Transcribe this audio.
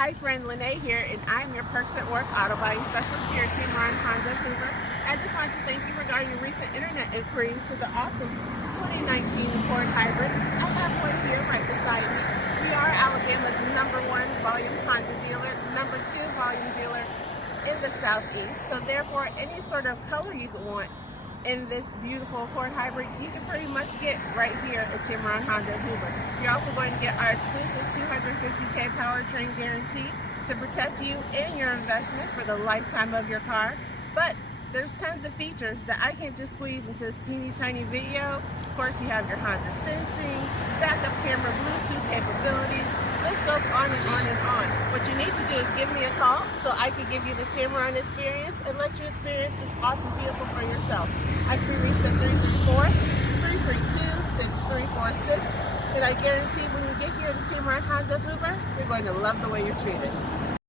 Hi friend, Lenae here, and I'm your Perks at Work auto buying specialist here at Tameron Honda, Hoover. I just wanted to thank you regarding your recent internet inquiry to the awesome 2019 Ford Hybrid. I have one here right beside me. We are Alabama's #1 volume Honda dealer, #2 volume dealer in the Southeast. So therefore, any sort of color you could want in this beautiful Ford Hybrid, you can pretty much get right here at Tameron Honda Hoover. You're also going to get our exclusive 250K powertrain guarantee to protect you and your investment for the lifetime of your car. But there's tons of features that I can't just squeeze into this teeny tiny video. Of course, you have your Honda sensing, backup camera, Bluetooth capabilities. This goes on and on and on. What you need to do is give me a call so I can give you the Tameron experience and let you experience this awesome vehicle for yourself. I can be reached at 334-332-6346, and I guarantee when you get here to Tameron Honda Hoover, you're going to love the way you're treated.